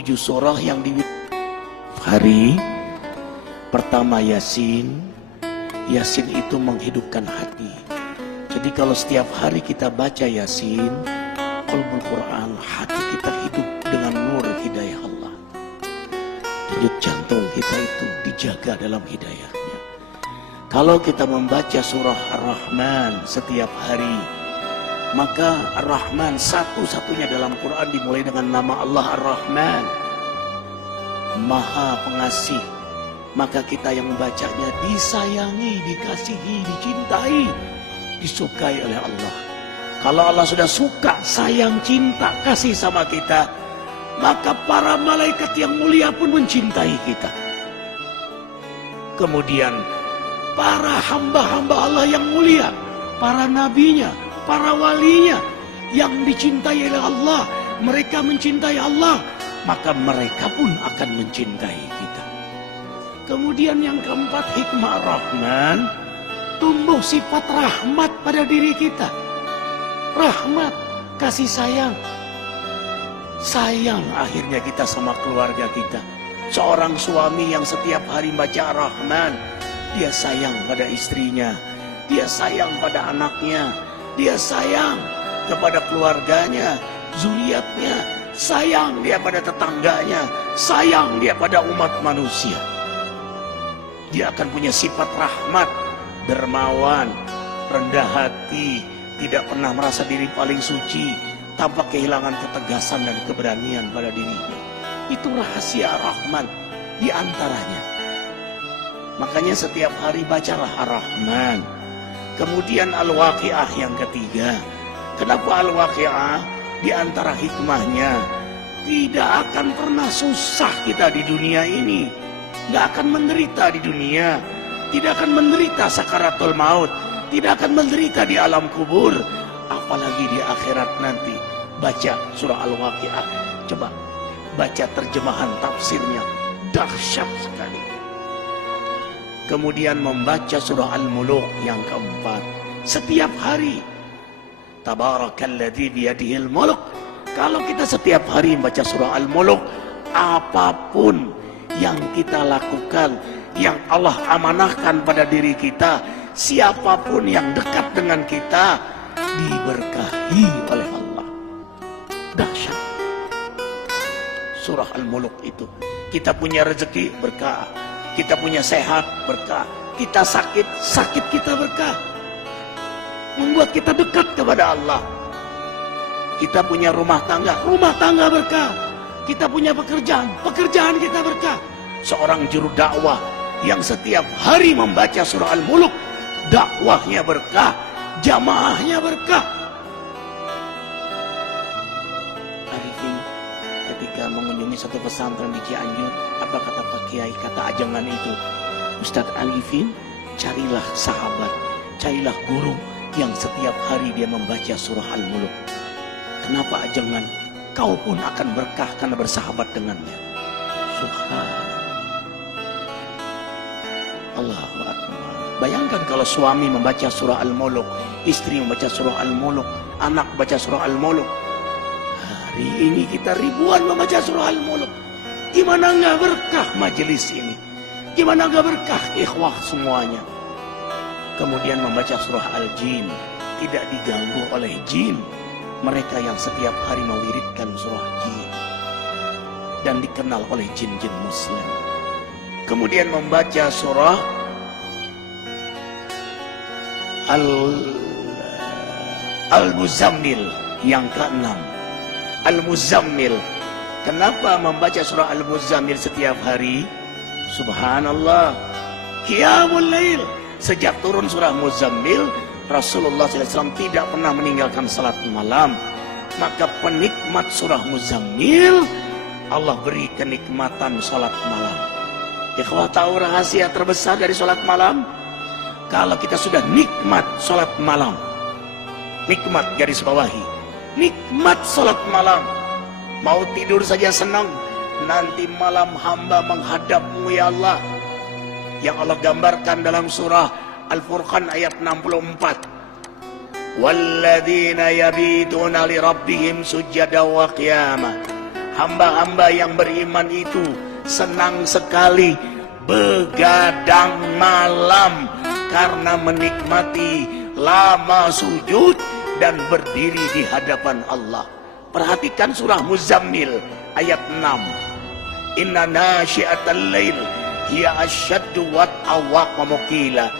7 surah yang di hari pertama Yasin. Yasin itu menghidupkan hati. Jadi kalau setiap hari kita baca Yasin, qalbul Quran, hati kita hidup dengan nur hidayah Allah. Denyut jantung kita itu dijaga dalam hidayahnya. Kalau kita membaca surah Ar-Rahman setiap hari, maka Ar-Rahman satu-satunya dalam Quran dimulai dengan nama Allah Ar-Rahman, Maha Pengasih. Maka kita yang membacanya disayangi, dikasihi, dicintai, disukai oleh Allah. Kalau Allah sudah suka, sayang, cinta, kasih sama kita, maka para malaikat yang mulia pun mencintai kita. Kemudian para hamba-hamba Allah yang mulia, para nabinya, para walinya yang dicintai oleh Allah, mereka mencintai Allah, maka mereka pun akan mencintai kita. Kemudian yang keempat, hikmah Rahman, tumbuh sifat rahmat pada diri kita. Rahmat, kasih sayang. Sayang akhirnya kita sama keluarga kita. Seorang suami yang setiap hari baca Rahman, dia sayang pada istrinya, dia sayang pada anaknya, dia sayang kepada keluarganya, zuriatnya, sayang dia pada tetangganya, sayang dia pada umat manusia. Dia akan punya sifat rahmat, dermawan, rendah hati, tidak pernah merasa diri paling suci, tanpa kehilangan ketegasan dan keberanian pada dirinya. Itu rahasia Rahman di antaranya. Makanya setiap hari bacalah Ar-Rahman. Kemudian Al-Waqi'ah yang ketiga. Kenapa Al-Waqi'ah? Di antara hikmahnya, tidak akan pernah susah kita di dunia ini. Nggak akan menderita di dunia, tidak akan menderita sakaratul maut, tidak akan menderita di alam kubur, apalagi di akhirat nanti. Baca surah Al-Waqi'ah, coba baca terjemahan tafsirnya, dahsyat sekali. Kemudian membaca surah Al-Muluk yang keempat setiap hari. Tabarakalladzi biyadihil muluk. Kalau kita setiap hari membaca surah Al-Muluk, apapun yang kita lakukan, yang Allah amanahkan pada diri kita, siapapun yang dekat dengan kita, diberkahi oleh Allah. Dahsyat surah Al-Muluk itu. Kita punya rezeki, berkah. Kita punya sehat, berkah. Kita sakit, sakit kita berkah. Membuat kita dekat kepada Allah. Kita punya rumah tangga berkah. Kita punya pekerjaan, pekerjaan kita berkah. Seorang juru dakwah yang setiap hari membaca surah Al-Muluk, dakwahnya berkah, jamaahnya berkah. Arifin ketika mengunjungi satu pesantren di Cianjur, apa kata Pak Kiai, kata ajengan itu, Ustadz Arifin, carilah sahabat, carilah guru yang setiap hari dia membaca surah Al-Muluk. Kenapa ajengan? Kau pun akan berkah karena bersahabat dengannya. Subhanallah. Allahu Akbar. Bayangkan kalau suami membaca surah Al-Muluk, istri membaca surah Al-Muluk, anak baca surah Al-Muluk. Hari ini kita ribuan membaca surah Al-Muluk. Gimana nggak berkah majelis ini? Gimana nggak berkah ikhwah semuanya? Kemudian membaca surah Al-Jin, tidak diganggu oleh jin. Mereka yang setiap hari mewiridkan surah jin dan dikenal oleh jin-jin muslim. Kemudian membaca surah Al-Muzammil yang ke-6. Al-Muzammil. Kenapa membaca surah Al-Muzammil setiap hari? Subhanallah. Qiyamul Lail. Sejak turun surah Muzammil, Rasulullah SAW tidak pernah meninggalkan salat malam. Maka penikmat surah Muzammil, Allah beri kenikmatan salat malam. Ikhwah, tahu rahasia terbesar dari salat malam? Kalau kita sudah nikmat salat malam, nikmat garis bawahi, nikmat salat malam, mau tidur saja senang, nanti malam hamba menghadapmu ya Allah. Yang Allah gambarkan dalam surah Al-Furqan ayat 64. Walladzina yabituna li rabbihim sujada wa qiyamah Hamba-hamba yang beriman itu senang sekali begadang malam karena menikmati lama sujud dan berdiri di hadapan Allah. Perhatikan surah Muzammil ayat 6. Inna nasyi'atal lail hiya asyaddu wat'a wa muqila.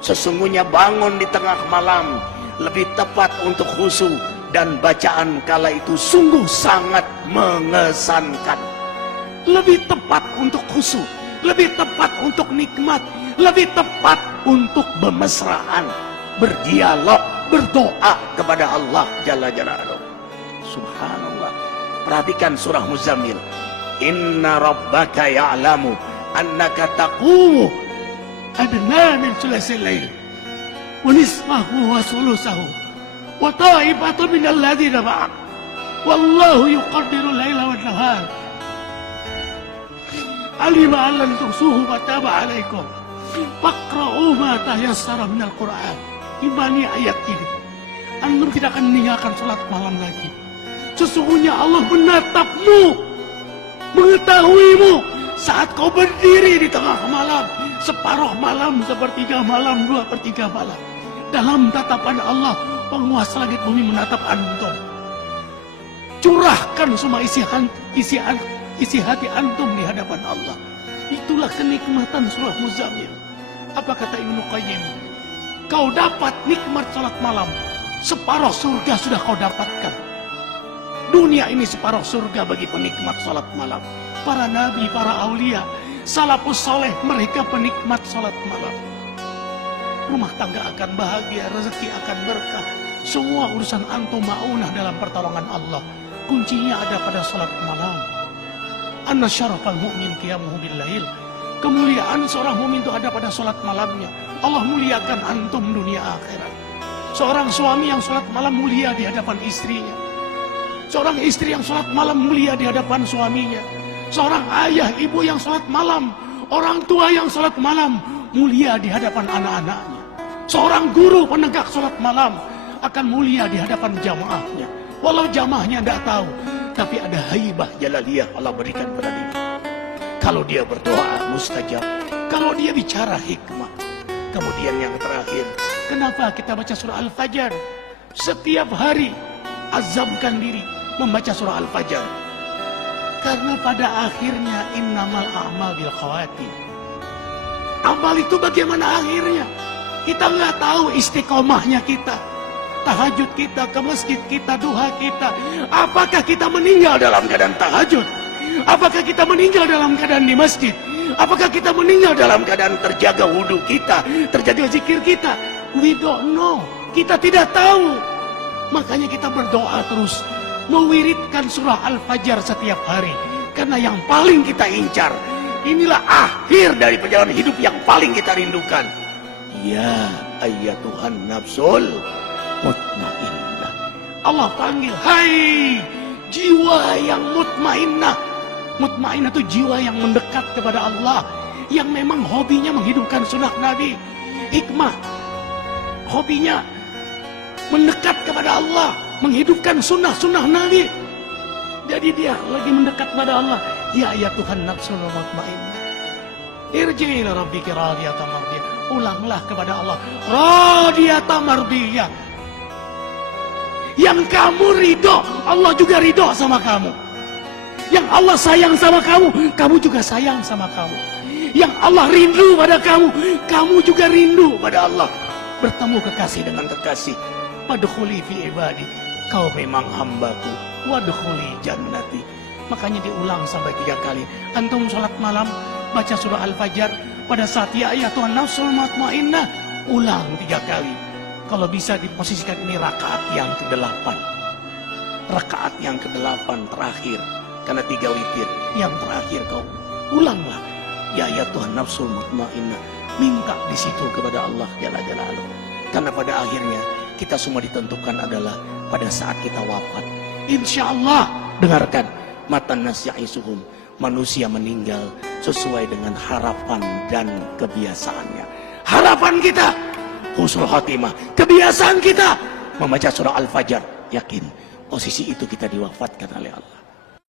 Sesungguhnya bangun di tengah malam lebih tepat untuk khusyuk dan bacaan kala itu sungguh sangat mengesankan. Lebih tepat untuk khusyuk, lebih tepat untuk nikmat, lebih tepat untuk bermesraan, berdialog, berdoa kepada Allah Jalla Jalaluhu. Subhanallah. Perhatikan surah Muzammil. Inna rabbaka ya'lamu annaka taqumu adna min thulathil lail wa nisfahu wa thuluthahu wa ta'ifatu minal ladzina ma'ak wallahu yuqaddiru laila wan nahar alima an lan tuhsuhu fataba alaikum faqra'u ma tayassara minal Qur'an. Imani ayat ini, antum tidak akan meninggalkan salat malam lagi. Sesungguhnya Allah menatapmu, mengetahuimu saat kau berdiri di tengah malam, separuh malam, sepertiga malam, 2/3 malam. Dalam tatapan Allah, penguasa langit bumi menatap antum. Curahkan semua isi hati antum di hadapan Allah. Itulah kenikmatan surah Muzammil. Apa kata Ibnu Qayyim? Kau dapat nikmat salat malam, separuh surga sudah kau dapatkan. Dunia ini separuh surga bagi penikmat salat malam. Para nabi, para aulia, salafus soleh, mereka penikmat salat malam. Rumah tangga akan bahagia, rezeki akan berkah. Semua urusan antum ma'unah dalam pertolongan Allah. Kuncinya ada pada salat malam. Anna syarafal mu'min qiyamuhu bil-lail. Kemuliaan seorang mukmin itu ada pada salat malamnya. Allah muliakan antum dunia akhirat. Seorang suami yang salat malam mulia di hadapan istrinya. Seorang istri yang salat malam mulia di hadapan suaminya. Seorang ayah, ibu yang salat malam, orang tua yang salat malam mulia di hadapan anak-anaknya. Seorang guru penegak salat malam akan mulia di hadapan jamaahnya. Walau jamaahnya tidak tahu, tapi ada haibah jalaliyah Allah berikan pada dia. Kalau dia berdoa mustajab, kalau dia bicara hikmah. Kemudian yang terakhir, kenapa kita baca surah Al-Fajr? Setiap hari azamkan diri membaca surah Al-Fajr. Karena pada akhirnya innamal a'mal bil khawatim. Amal itu bagaimana akhirnya? Kita nggak tahu istiqomahnya kita. Tahajud kita, ke masjid kita, duha kita. Apakah kita meninggal dalam keadaan tahajud? Apakah kita meninggal dalam keadaan di masjid? Apakah kita meninggal dalam keadaan terjaga wudhu kita, terjaga zikir kita? We don't know. Kita tidak tahu. Makanya kita berdoa terus, mewiridkan surah Al-Fajr setiap hari. Karena yang paling kita incar, inilah akhir dari perjalanan hidup yang paling kita rindukan. Ya ayyatuhan nafsul mutmainnah. Allah panggil, hai jiwa yang mutmainnah. Mutmainnah itu jiwa yang mendekat kepada Allah, yang memang hobinya menghidupkan sunnah Nabi. Hikmah, hobinya mendekat kepada Allah, menghidupkan sunnah Nabi. Jadi dia lagi mendekat pada Allah. Ya Tuhan nafsul mutmainnah, irji'i ila rabbiki radiyatan mardiyah. Ulanglah kepada Allah, radiyatan mardiyah. Yang kamu ridho, Allah juga ridho sama kamu. Yang Allah sayang sama kamu, kamu juga sayang sama kamu. Yang Allah rindu pada kamu, kamu juga rindu pada Allah. Bertemu kekasih dengan kekasih. Wadkhuli fi ibadi, kau memang hambaku. Wadkhuli jannati. Makanya diulang sampai 3 kali. Antum sholat malam, baca surah Al-Fajr. Pada saat ya Tuhan nafsul mutmainnah, ulang 3 kali. Kalau bisa diposisikan ini rakaat yang ke-8. Rakaat yang ke-8 terakhir. Karena 3 witir. Yang terakhir kau ulanglah. Ya Tuhan nafsul mutmainnah. Minta di situ kepada Allah Jalla Jalaluhu. Karena pada akhirnya kita semua ditentukan adalah pada saat kita wafat. Insya Allah, dengarkan. Matan nasya'isuhum. Manusia meninggal sesuai dengan harapan dan kebiasaannya. Harapan kita husnul khatimah. Kebiasaan kita membaca surah Al-Fajr. Yakin posisi itu kita diwafatkan oleh Allah.